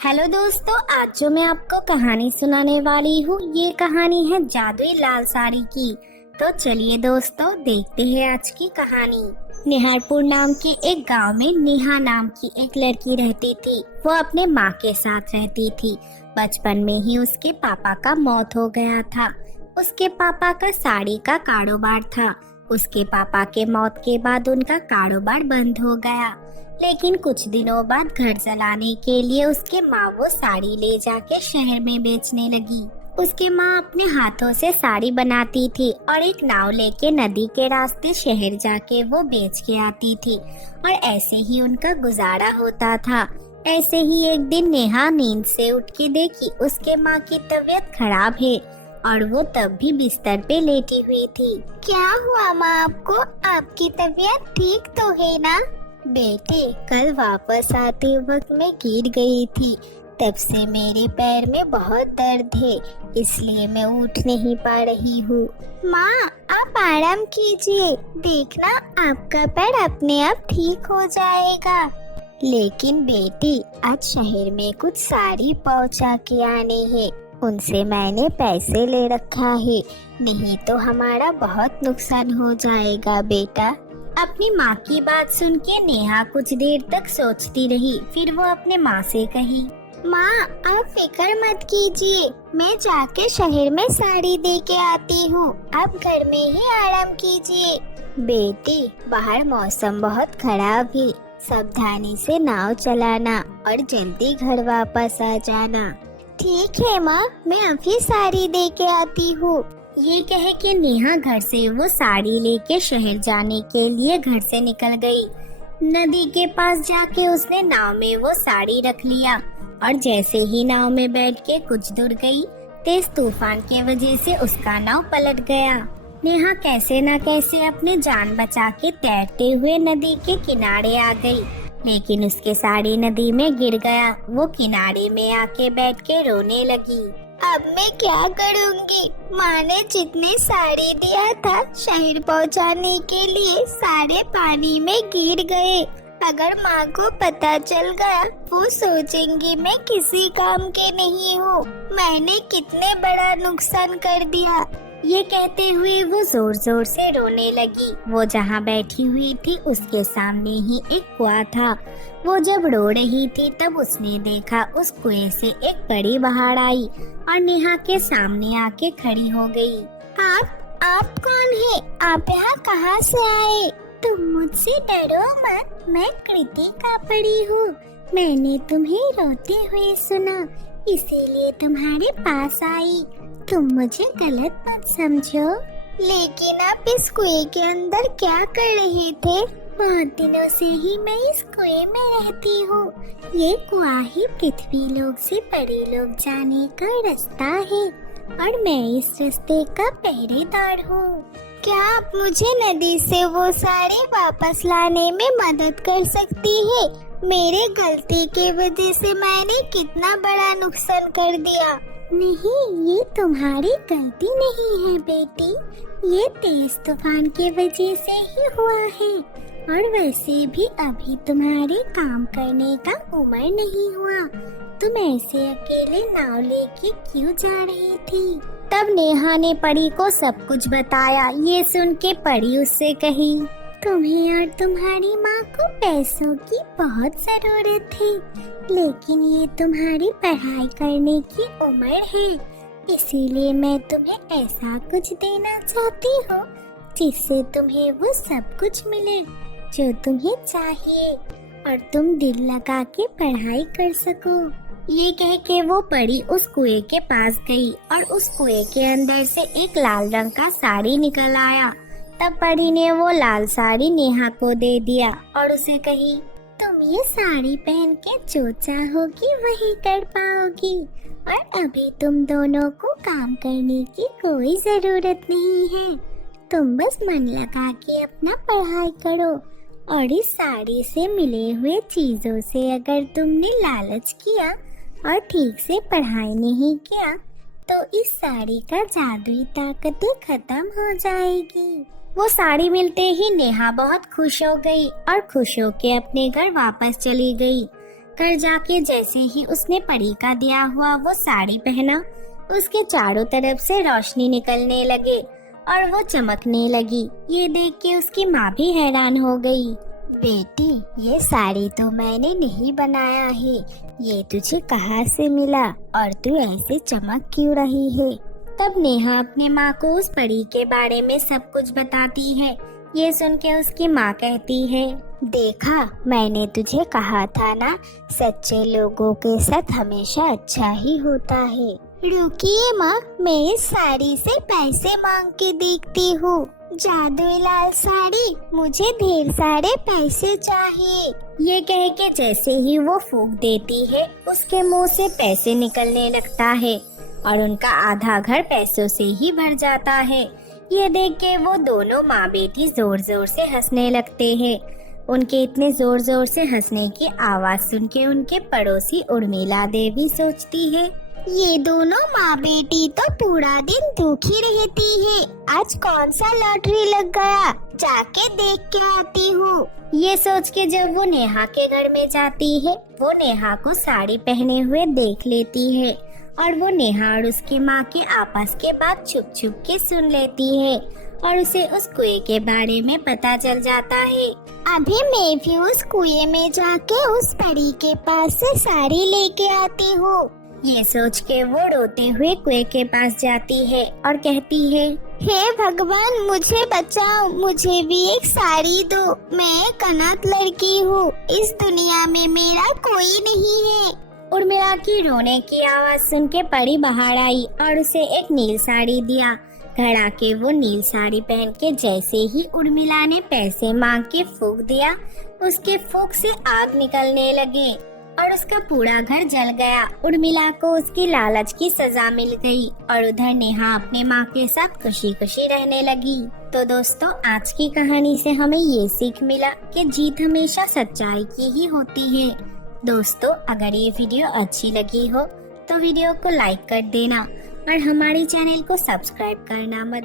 Hello दोस्तों, आज जो मैं आपको कहानी सुनाने वाली हूँ ये कहानी है जादुई लाल साड़ी की। तो चलिए दोस्तों देखते हैं आज की कहानी। निहारपुर नाम के एक गांव में नेहा नाम की एक लड़की रहती थी। वो अपने माँ के साथ रहती थी। बचपन में ही उसके पापा का मौत हो गया था। उसके पापा का साड़ी का कारोबार था। उसके पापा के मौत के बाद उनका कारोबार बंद हो गया। लेकिन कुछ दिनों बाद घर चलाने के लिए उसके माँ वो साड़ी ले जाके शहर में बेचने लगी। उसके माँ अपने हाथों से साड़ी बनाती थी और एक नाव लेके नदी के रास्ते शहर जाके वो बेच के आती थी और ऐसे ही उनका गुजारा होता था। ऐसे ही एक दिन नेहा नींद से उठ के देखी उसके माँ की तबीयत खराब है और वो तब भी बिस्तर पे लेटी हुई थी। क्या हुआ माँ आपको? आपकी तबीयत ठीक तो है ना? बेटे, कल वापस आते वक्त मैं गिर गई थी। तब से मेरे पैर में बहुत दर्द है, इसलिए मैं उठ नहीं पा रही हूँ। माँ, आप आराम कीजिए, देखना आपका पैर अपने आप ठीक हो जाएगा। लेकिन बेटी, आज शहर में कुछ साड़ी पहुँचा के आने हैं, उनसे मैंने पैसे ले रखा है, नहीं तो हमारा बहुत नुकसान हो जाएगा बेटा। अपनी माँ की बात सुन के नेहा कुछ देर तक सोचती रही। फिर वो अपने माँ से कही, माँ, आप फिक्र मत कीजिए, मैं जाके शहर में साड़ी दे के आती हूँ, आप घर में ही आराम कीजिए। बेटी, बाहर मौसम बहुत खराब है, सावधानी से नाव चलाना और जल्दी घर वापस आ जाना। ठीक है माँ, मैं अभी साड़ी दे के आती हूँ। ये कह के नेहा घर से वो साड़ी लेके शहर जाने के लिए घर से निकल गई। नदी के पास जाके उसने नाव में वो साड़ी रख लिया और जैसे ही नाव में बैठ के कुछ दूर गई, तेज तूफान के वजह से उसका नाव पलट गया। नेहा कैसे न कैसे अपनी जान बचा के तैरते हुए नदी के किनारे आ गई, लेकिन उसके साड़ी नदी में गिर गया। वो किनारे में आके बैठ के रोने लगी। अब मैं क्या करूँगी? माँ ने जितने साड़ी दिया था शहर पहुँचाने के लिए सारे पानी में गिर गए। अगर माँ को पता चल गया, वो सोचेंगी मैं किसी काम के नहीं हूँ। मैंने कितने बड़ा नुकसान कर दिया। ये कहते हुए वो जोर जोर से रोने लगी। वो जहाँ बैठी हुई थी उसके सामने ही एक कुआं था। वो जब रो रही थी तब उसने देखा उस कुएं से एक बड़ी बाहर आई और नेहा के सामने आके खड़ी हो गई। आप कौन है? आप यहाँ कहाँ से आए? तुम मुझसे डरो मत, मैं कृतिका पड़ी हूँ। मैंने तुम्हें रोते हुए सुना, इसीलिए तुम्हारे पास आई। तुम मुझे गलत मत समझो। लेकिन आप इस कुएं के अंदर क्या कर रहे थे? बहुत दिनों से ही मैं इस कुएं में रहती हूँ। ये कुआं ही पृथ्वी लोक से परे लोक जाने का रास्ता है और मैं इस रास्ते का पहरेदार हूँ। क्या आप मुझे नदी से वो साड़ी वापस लाने में मदद कर सकती है? मेरे गलती के वजह से मैंने कितना बड़ा नुकसान कर दिया। नहीं, ये तुम्हारी गलती नहीं है बेटी, ये तेज तूफान की वजह से ही हुआ है। और वैसे भी अभी तुम्हारे काम करने का उम्र नहीं हुआ। तुम ऐसे अकेले नाव लेके क्यों जा रही थी? तब नेहा ने परी को सब कुछ बताया। ये सुन के परी उससे कही, तुम्हें और तुम्हारी माँ को पैसों की बहुत जरूरत है, लेकिन ये तुम्हारी पढ़ाई करने की उम्र है, इसीलिए मैं तुम्हें ऐसा कुछ देना चाहती हूँ जिससे तुम्हें वो सब कुछ मिले जो तुम्हें चाहिए और तुम दिल लगा के पढ़ाई कर सको। ये कह के वो परी उस कुएं के पास गई और उस कुएं के अंदर से एक लाल रंग का साड़ी निकल आया। तब परी ने वो लाल साड़ी नेहा को दे दिया और उसे कही, तुम ये साड़ी पहन के जो चाहोगी वही कर पाओगी और अभी तुम दोनों को काम करने की कोई जरूरत नहीं है। तुम बस मन लगा के अपना पढ़ाई करो और इस साड़ी से मिले हुए चीजों से अगर तुमने लालच किया और ठीक से पढ़ाई नहीं किया तो इस साड़ी का जादुई ताकत खत्म हो जाएगी। वो साड़ी मिलते ही नेहा बहुत खुश हो गई और खुश होके अपने घर वापस चली गई। घर जाके जैसे ही उसने परी का दिया हुआ वो साड़ी पहना, उसके चारों तरफ से रोशनी निकलने लगे और वो चमकने लगी। ये देख के उसकी माँ भी हैरान हो गई। बेटी, ये साड़ी तो मैंने नहीं बनाया है, ये तुझे कहाँ से मिला और तू ऐसे चमक क्यों रही है? तब नेहा अपने माँ को उस परी के बारे में सब कुछ बताती है। ये सुन के उसकी माँ कहती है, देखा, मैंने तुझे कहा था ना, सच्चे लोगों के साथ हमेशा अच्छा ही होता है। रुकिए माँ, मैं इस साड़ी से पैसे मांग के देखती हूँ। जादुई लाल साड़ी, मुझे ढेर सारे पैसे चाहिए। ये कह के जैसे ही वो फूंक देती है, उसके मुंह से पैसे निकलने लगता है और उनका आधा घर पैसों से ही भर जाता है। ये देख के वो दोनों माँ बेटी जोर जोर से हंसने लगते हैं। उनके इतने जोर जोर से हंसने की आवाज सुन के उनके पड़ोसी उर्मिला देवी सोचती है, ये दोनों माँ बेटी तो पूरा दिन दुखी रहती है। आज कौन सा लॉटरी लग गया, जाके देख के आती हूँ। ये सोच के जब वो नेहा के घर में जाती है, वो नेहा को साड़ी पहने हुए देख लेती है और वो नेहा और उसकी माँ के आपस के बात छुप छुप के सुन लेती है और उसे उस कुएं के बारे में पता चल जाता है। अभी मैं भी उस कुएं में जाके उस परी के पास से साड़ी लेके आती हूँ। ये सोच के वो रोते हुए कुएं के पास जाती है और कहती है, हे भगवान, मुझे बचाओ, मुझे भी एक साड़ी दो। मैं एक अनाथ लड़की हूँ, इस दुनिया में मेरा कोई नहीं है। उर्मिला की रोने की आवाज सुन के परी बाहर आई और उसे एक नील साड़ी दिया। घर आके वो नील साड़ी पहन के जैसे ही उर्मिला ने पैसे मांग के फूंक दिया, उसके फूंक से आग निकलने लगे और उसका पूरा घर जल गया। उर्मिला को उसकी लालच की सजा मिल गई और उधर नेहा अपने माँ के साथ खुशी खुशी रहने लगी। तो दोस्तों, आज की कहानी से हमें ये सीख मिला कि जीत हमेशा सच्चाई की ही होती है। दोस्तों, अगर ये वीडियो अच्छी लगी हो तो वीडियो को लाइक कर देना और हमारे चैनल को सब्सक्राइब करना मत